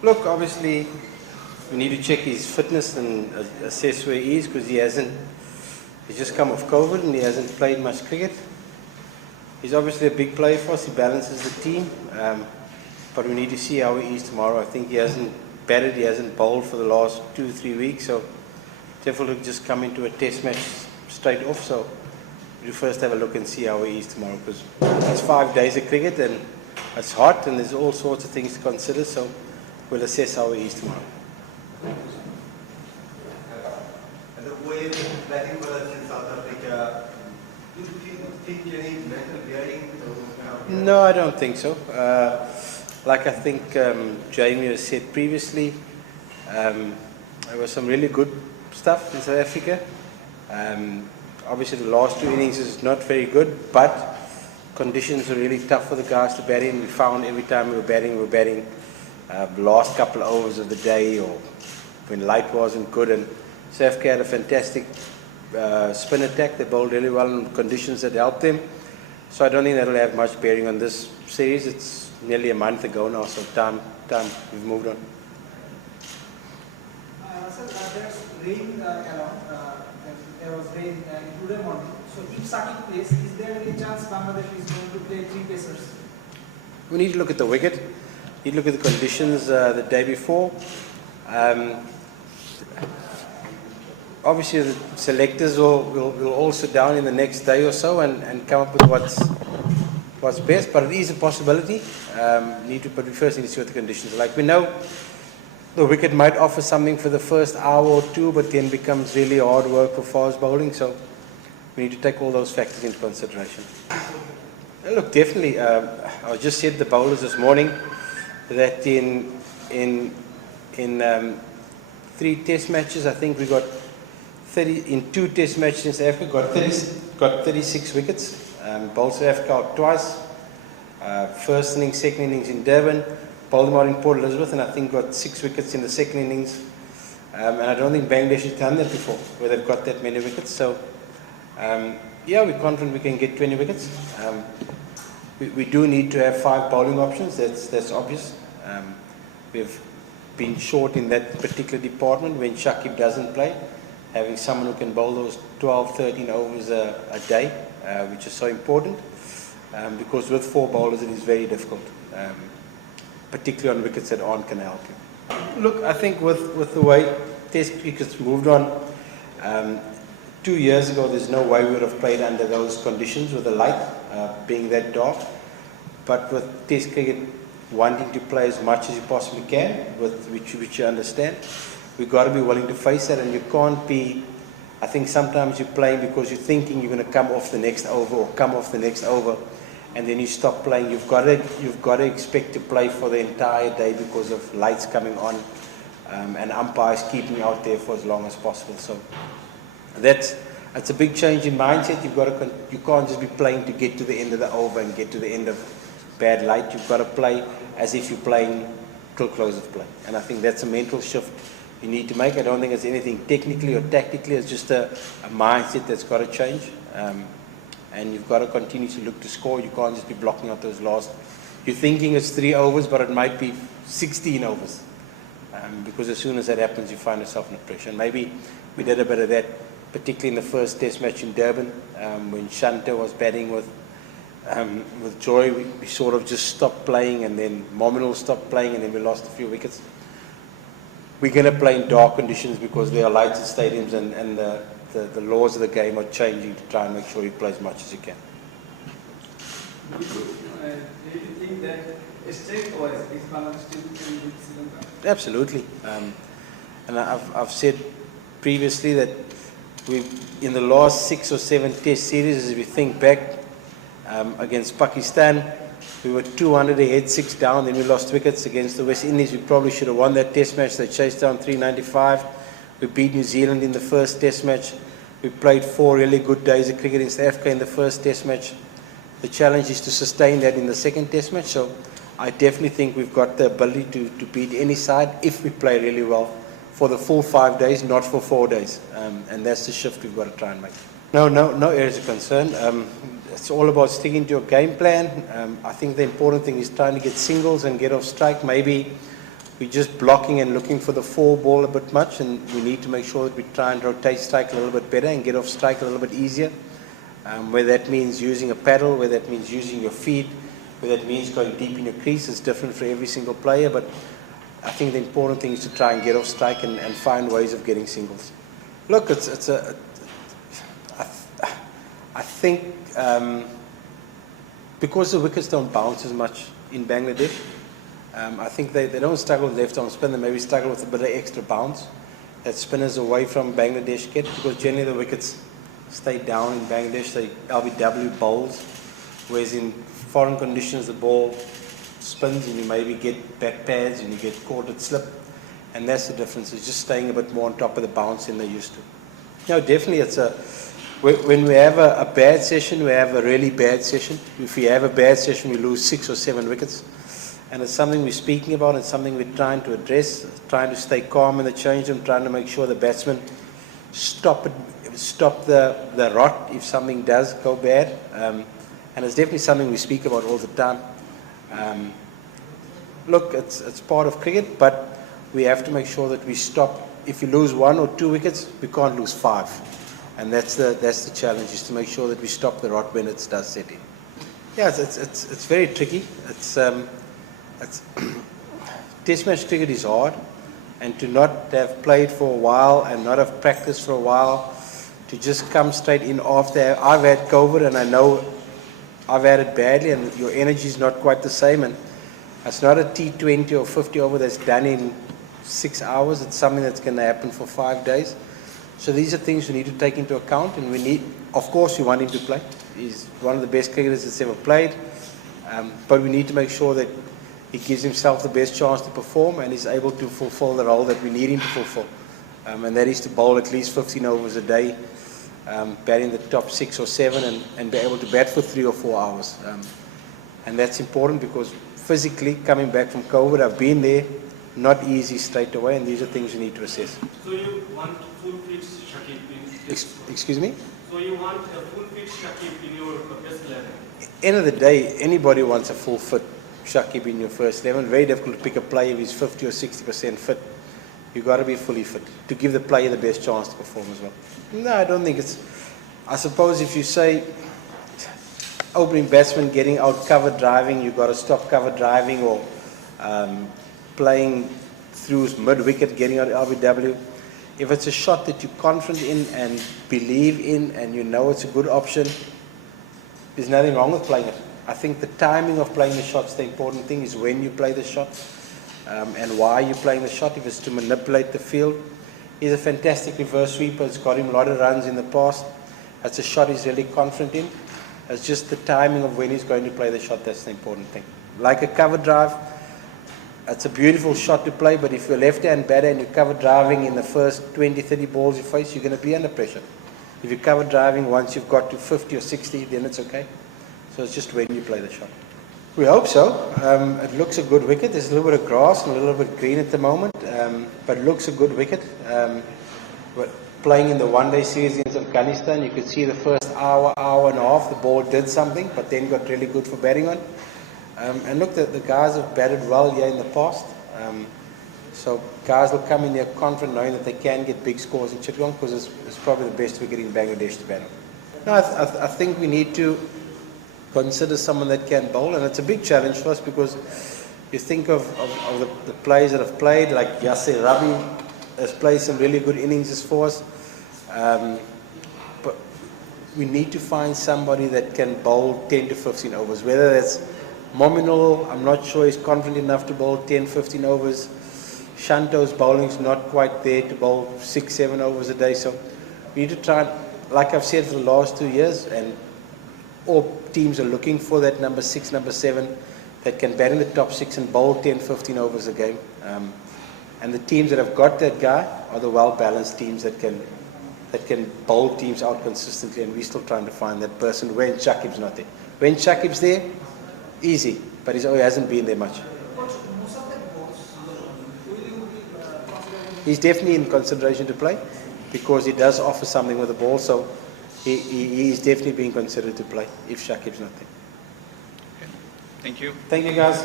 Look, obviously, we need to check his fitness and assess where he is because he's just come off COVID and he hasn't played much cricket. He's obviously a big player for us, he balances the team, but we need to see how he is tomorrow. I think he hasn't batted, he hasn't bowled for the last 2-3 weeks, so definitely just come into a test match straight off. So we'll first have a look and see how he is tomorrow because it's 5 days of cricket and it's hot and there's all sorts of things to consider, so we'll assess how he is tomorrow. And the way batting for us in South Africa, do you think any mental bearing? No, I don't think so. Like I think Jamie has said previously, there was some really good stuff in South Africa. Obviously the last 2 innings is not very good, but conditions were really tough for the guys to bat in. We found every time we were batting the last couple of overs of the day or when light wasn't good, and South Africa had a fantastic spin attack. They bowled really well in conditions that helped them. So I don't think that'll have much bearing on this series. It's nearly a month ago now, so time we've moved on. There's rain around. There was rain in today morning. So if Sakib plays, is there any chance Bangladesh is going to play 3 pacers? We need to look at the wicket. We need to look at the conditions the day before. Obviously, the selectors will all sit down in the next day or so and come up with what's best. But it is a possibility. But we first need to see what the conditions are like. We know the wicket might offer something for the first hour or 2, but then becomes really hard work for fast bowling. So we need to take all those factors into consideration. Look, definitely. I just said the bowlers this morning that in 3 test matches, I think we got 30 in 2 test matches in South Africa. Got 36 wickets. Bowled South Africa out twice. First innings, second innings in Durban. Bowled them out in Port Elizabeth, and I think got 6 wickets in the second innings. And I don't think Bangladesh has done that before, where they've got that many wickets. So, yeah, we're confident we can get 20 wickets. We do need to have 5 bowling options. That's obvious. We've been short in that particular department when Shakib doesn't play. Having someone who can bowl those 12, 13 overs a day, which is so important. Because with 4 bowlers, it is very difficult. Particularly on wickets that aren't going to help you. Look, I think with the way Test cricket's moved on, 2 years ago there's no way we would have played under those conditions with the light being that dark. But with Test cricket wanting to play as much as you possibly can, which you understand, we've got to be willing to face that, and you can't be, I think sometimes you're playing because you're thinking you're going to come off the next over or come off the next over, and then you stop playing. You've got to expect to play for the entire day because of lights coming on and umpires keeping out there for as long as possible. So that's a big change in mindset. You can't just be playing to get to the end of the over and get to the end of bad light. You've got to play as if you're playing till close of play, and I think that's a mental shift you need to make. I don't think it's anything technically or tactically. It's just a mindset that's got to change. And you've got to continue to look to score. You can't just be blocking out those last. You're thinking it's 3 overs, but it might be 16 overs. Because as soon as that happens, you find yourself under pressure. And maybe we did a bit of that, particularly in the first test match in Durban, when Shanta was batting with Joy. We sort of just stopped playing, and then Mominal stopped playing, and then we lost a few wickets. We're going to play in dark conditions because there are lights in stadiums, and the laws of the game are changing to try and make sure you play as much as you can. Do you think that strength-wise is Bangladesh still can beat Sri Lanka? Absolutely. And I've said previously that in the last 6 or 7 test series, as we think back, against Pakistan, we were 200 ahead, 6 down, then we lost wickets. Against the West Indies, we probably should have won that test match. They chased down 395. We beat New Zealand in the first test match. We played 4 really good days of cricket in South Africa in the first test match. The challenge is to sustain that in the second test match. So I definitely think we've got the ability to beat any side if we play really well for the full 5 days, not for 4 days. And that's the shift we've got to try and make. No areas of concern. It's all about sticking to your game plan. I think the important thing is trying to get singles and get off strike. Maybe we're just blocking and looking for the four ball a bit much, and we need to make sure that we try and rotate strike a little bit better and get off strike a little bit easier. Whether that means using a paddle, whether that means using your feet, whether that means going deep in your crease, is different for every single player. But I think the important thing is to try and get off strike and find ways of getting singles. Look, I think because the wickets don't bounce as much in Bangladesh, I think they don't struggle with left arm spin, they maybe struggle with a bit of extra bounce that spinners away from Bangladesh get, because generally the wickets stay down in Bangladesh, they LBW bowls, whereas in foreign conditions the ball spins and you maybe get back pads and you get caught at slip, and that's the difference, it's just staying a bit more on top of the bounce than they used to. No, definitely when we have a bad session, we have a really bad session. If we have a bad session, we lose 6 or 7 wickets. And it's something we're speaking about, it's something we're trying to address, trying to stay calm in the change room, trying to make sure the batsmen stop the rot if something does go bad. And it's definitely something we speak about all the time. Look, it's part of cricket, but we have to make sure that we stop. If you lose 1 or 2 wickets, we can't lose 5. And that's the challenge, is to make sure that we stop the rot when it does set in. Yeah, it's very tricky. Test match cricket is hard, and to not have played for a while and not have practiced for a while, to just come straight in after. I've had COVID and I know I've had it badly, and your energy is not quite the same, and it's not a T20 or 50 over that's done in 6 hours. It's something that's going to happen for 5 days. So these are things we need to take into account, and we need, of course, we want him to play. He's one of the best cricketers that's ever played, but we need to make sure that he gives himself the best chance to perform and is able to fulfill the role that we need him to fulfill, and that is to bowl at least 15 overs a day, bat in the top 6 or 7, and be able to bat for 3 or 4 hours. And that's important because physically, coming back from COVID, I've been there, not easy straight away, and these are things you need to assess. So you want full-fit Shakib in Excuse me? So you want a full-fit Shakib in your best 11? End of the day, anybody wants a full-fit Shakib in your first 11. Very difficult to pick a player who's 50 or 60% fit. You've got to be fully fit to give the player the best chance to perform as well. No, I don't think it's... I suppose if you say opening batsman getting out cover driving, you've got to stop cover driving, or playing through mid-wicket, getting out LBW. If it's a shot that you're confident in and believe in and you know it's a good option, there's nothing wrong with playing it. I think the timing of playing the shot's the important thing, is when you play the shot and why you're playing the shot. If it's to manipulate the field, he's a fantastic reverse sweeper. It's got him a lot of runs in the past. That's a shot he's really confident in. It's just the timing of when he's going to play the shot that's the important thing. Like a cover drive, it's a beautiful shot to play, but if you're a left-hand batter and you're cover driving in the first 20, 30 balls you face, you're going to be under pressure. If you're cover driving once you've got to 50 or 60, then it's okay. So it's just when you play the shot. We hope so. It looks a good wicket. There's a little bit of grass and a little bit green at the moment, but it looks a good wicket. But playing in the one-day series against Afghanistan, you could see the first hour and a half, the ball did something, but then got really good for batting on. And look, the guys have batted well here in the past. So guys will come in here confident, knowing that they can get big scores in Chittagong, because it's probably the best wicket in Bangladesh to bat on. No, I think we need to consider someone that can bowl, and it's a big challenge for us, because you think of the players that have played, like Yasser Rabi has played some really good innings for us. But we need to find somebody that can bowl 10 to 15 overs, whether that's Mominul, I'm not sure he's confident enough to bowl 10, 15 overs. Shanto's bowling's not quite there to bowl 6, 7 overs a day. So we need to try, like I've said for the last 2 years, and all teams are looking for that number 6, number 7, that can bat in the top 6 and bowl 10, 15 overs a game. And the teams that have got that guy are the well-balanced teams that can bowl teams out consistently, and we're still trying to find that person when Shakib's not there. When Shakib's there, easy, but he hasn't been there much. He's definitely in consideration to play, because he does offer something with the ball, so he is definitely being considered to play if Shakib's not there. Thank you. Thank you, guys.